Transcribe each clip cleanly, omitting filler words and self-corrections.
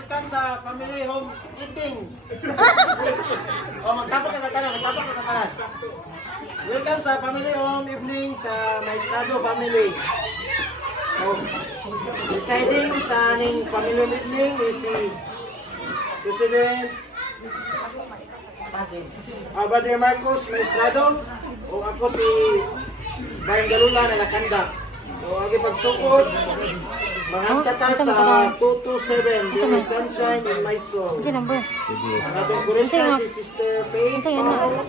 welcome sa family home eating. Magtapos ka na tanas. Welcome sa family home evening sa Maestrado family. Deciding sa aning family home evening is si President Brother Marcos Maestrado o ako si Bayan Galula na Lakanda. So, agi pagsukod, manganta ta sa 227, There is Sunshine in My Soul. Ang atong kuresta si Sister Faith Paul.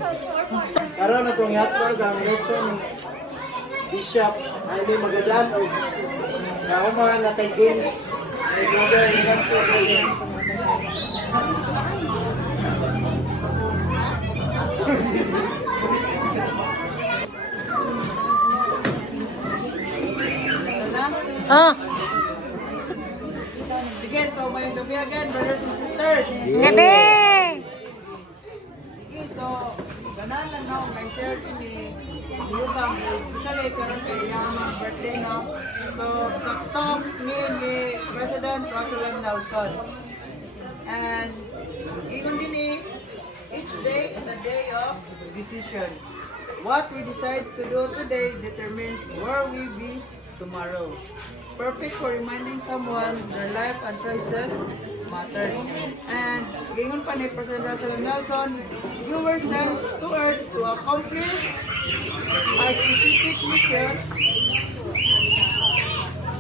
Karoon na itong yatwag ang lesson Bishop Jaime Magadan o kaumahan na kay James ay brother Levanto Golden. Sige, so may gabi again, brothers and sisters. Gabi! Sige, so ganan lang na may share ni Lubang, especially karon kay Yamang birthday no. So sa top ni President Russell Nelson. And gigon din each day is a day of decision. What we decide to do today determines where we be tomorrow. Perfect for reminding someone their life and choices matters. And gingon pa ni President Russell Nelson, you were sent to earth to accomplish a specific mission.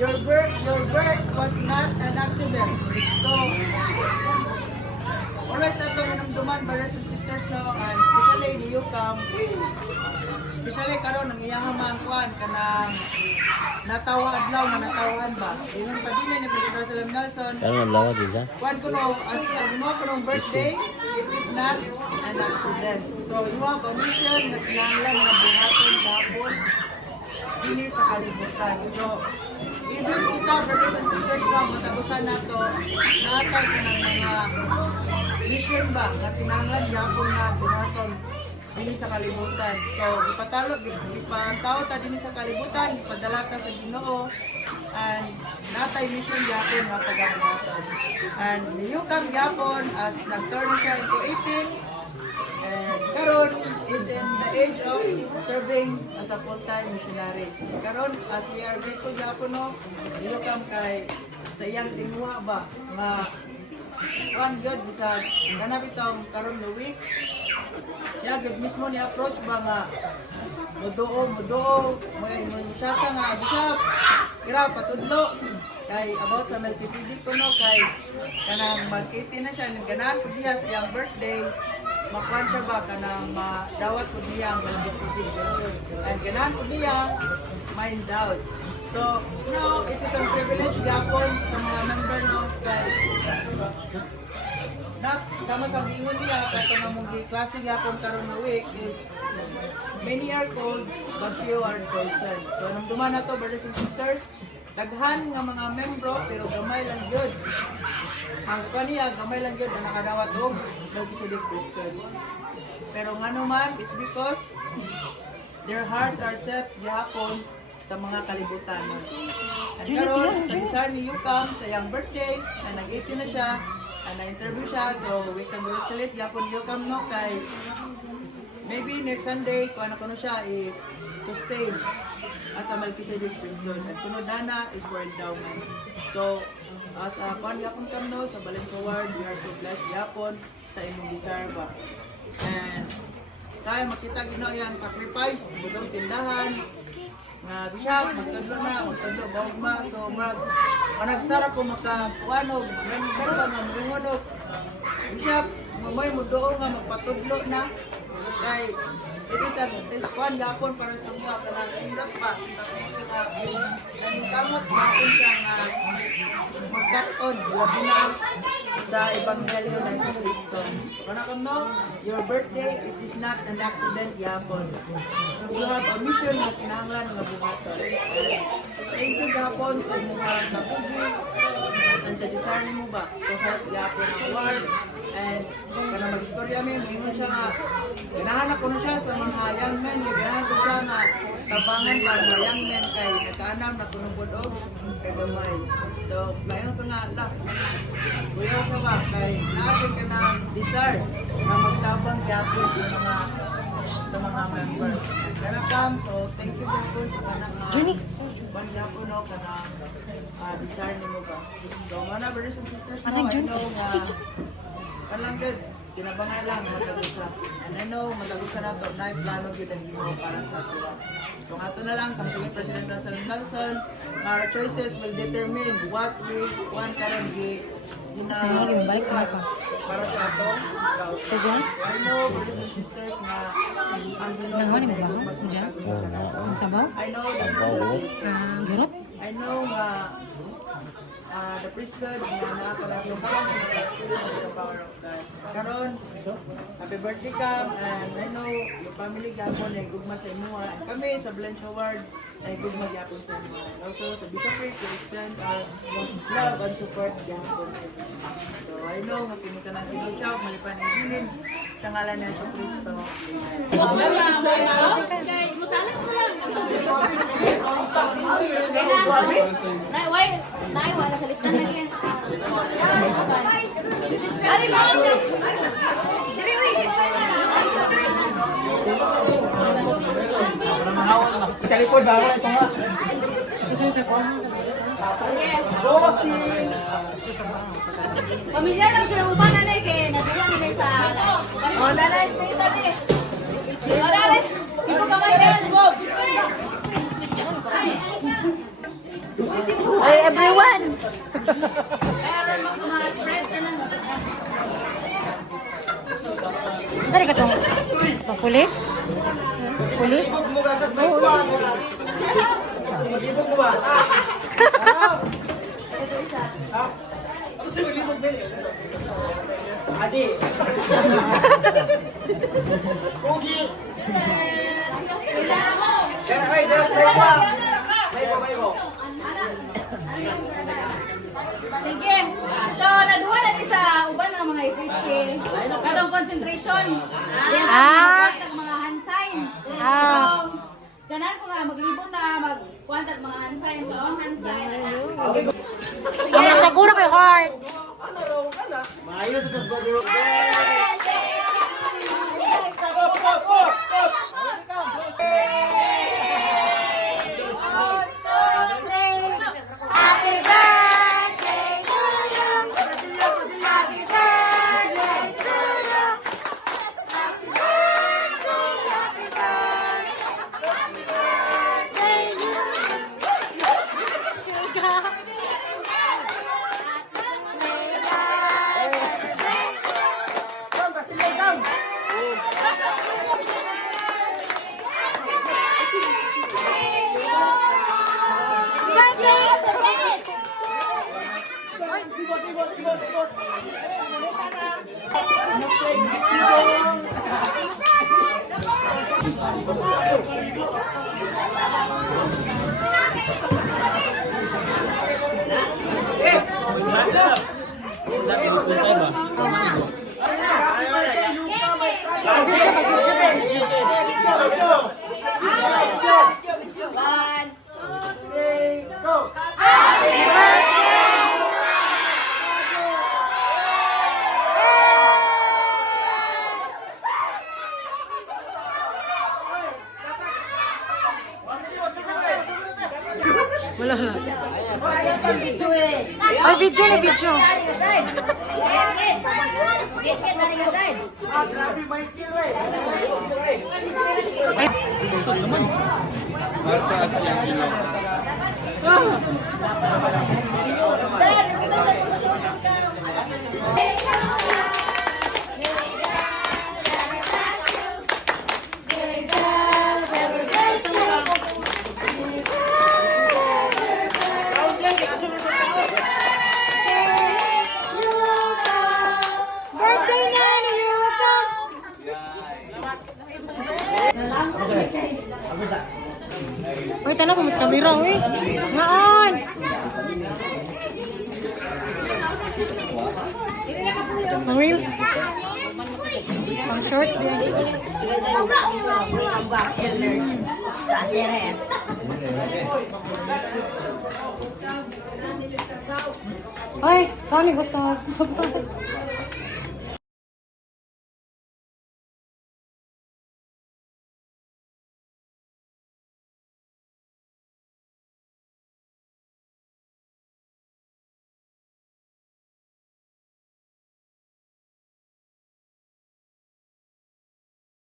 Your birth was not an accident. So, always na ito minumduman, brothers and sisters, no? And especially ni Yukam, especially karon ang iyang mangkuan kanang natawa adlaw na natawan ba. Ingon pa din ni President Russell Nelson. Ang lawa din ha. Kuan ko no as ang imo ko ng birthday, it is not an accident. So you have a mission na kinahanglan nga buhaton gapon dili sa kalibutan. So even kita brothers and sisters ba matagusan nato natay kanang mga mission ba nga kinahanglan gapon nga buhaton dili sa kalibutan. So ipataw ta dinhi sa kalibutan, ipadala ta sa Ginoo and natay mission gyapon nga pagabuhaton. And niyo kam gyapon as nag-turn siya into 18 and karon is in the age of serving as a full-time missionary. Karon as we are grateful gyapon no, niyo kam kay sa iyang tinguha ba nga one good bisa kanang bitong karon the week. Ya gid mismo ni approach ba nga muduo may saka nga bisap kira patudlo kay about sa Melchizedek kuno kay kanang mag-18 na siya ng ganahan ko diha sa iyang birthday makuan siya ba kanang madawat ko diha ang Melchizedek and ganahan ko diha mind out. So now it is a privilege gapon sa mga member no kay not sama sa gingon nila kato nga mong klase gyapon karon nga week is many are called but few are chosen. So nung duman na to brothers and sisters, daghan nga mga membro pero gamay lang gyud. Ang kaniya gamay lang gyud ang nakadawat og Melchizedek priesthood. Pero ngano man it's because their hearts are set gyapon sa mga kalibutan. At karon sa desire ni Yukam sa iyang birthday na nag-18 na siya na-interview siya, so we congratulate yapon Yukam no kay maybe next Sunday kung ano kuno siya is sustain as a Melchizedek priesthood. At sunod na is for endowment. So as a pan yapon kam no sa Balen Forward, we are so blessed yapon sa imong desire ba. And kaya makita Ginoo yang sacrifice budong tindahan nga bishop magtadlo baugma so nagsara ko makakuanog member nga mudungodok bishop mamay muduo nga magpatudlo na kay it is one yapon para sa mga kanang indot pa ang kamot natin siya nga magkaton labi na sa Ebanghelyo ng Kristo. Kana kam no, your birthday it is not an accident yapon. You have a mission na kinahanglan nga buhaton. Thank you yapon sa mga napugi and sa desire nimo ba to help yapon ang world and kana mag-istorya mi moingon siya nga ganahan ako na siya sa mga young men, ganahan ko siya nga tabangan pa mga young men kay kanam na tunubod og kagamay. So, layon ko na last. Kuya sa ba, kay natin ka na desire na magtabang gyapon sa mga member. Kana kam, so thank you gyapon sa kanang ban gyapon no kana desire nimo ba. So, mana brothers and sisters, no, I know nga kalang good. Kinabangan lang matagusa. And I know matagusa na to na plano gyud ang Ginoo para sa ato. So ato na lang sa sige President Russell Nelson, our choices will determine what we want karon balik sa para sa ato. I know brothers and sisters na ang Ginoo ang sabaw. I know that I know the priesthood na nakakalagang sa power of God. Karon, happy birthday ka, and I know your family gapon ay gugma sa imuha. And kami sa Blanche Award ay gugma gapon sa imuha. And also sa bishopric, we extend our love and support gapon sa imuha. So I know, makinig ka natin ng shout, malipan ang gilid sa ngalan ng Yesu Cristo. Nay, wala sa litan na yan. Ari mo! Diri, uy! Sa likod ba? Ito nga. Pamilya lang sila uban nanay kaya natuwa nila sa... Oh, nanay, space natin. Oh, nanay! Ikaw kamay na! Hi everyone! Saan ka itong? Pulis? Pulis? Maglibog mo ba? Ako siya maglibog din eh. Adi! Pugi! Kaya kayo, daras na iba! May ko. Sige. So, naduwa na ni sa uban ng mga i-preach katong concentration. Mga hand-sign. So, ganan ko nga, maglibot na, mag-kuantat mga hand-sign. So, ang hand-sign. Ang nasaguro kay Heart. Ano raw ka na? Maayos ka sa bagay. Wala. Ay, video na video. Grabe, may kilo eh. Basta silang kilo. Uy, tanong kung mas kamera, uy. Ngaon! Ang real. Ang short din. Ay, kani gusto mo.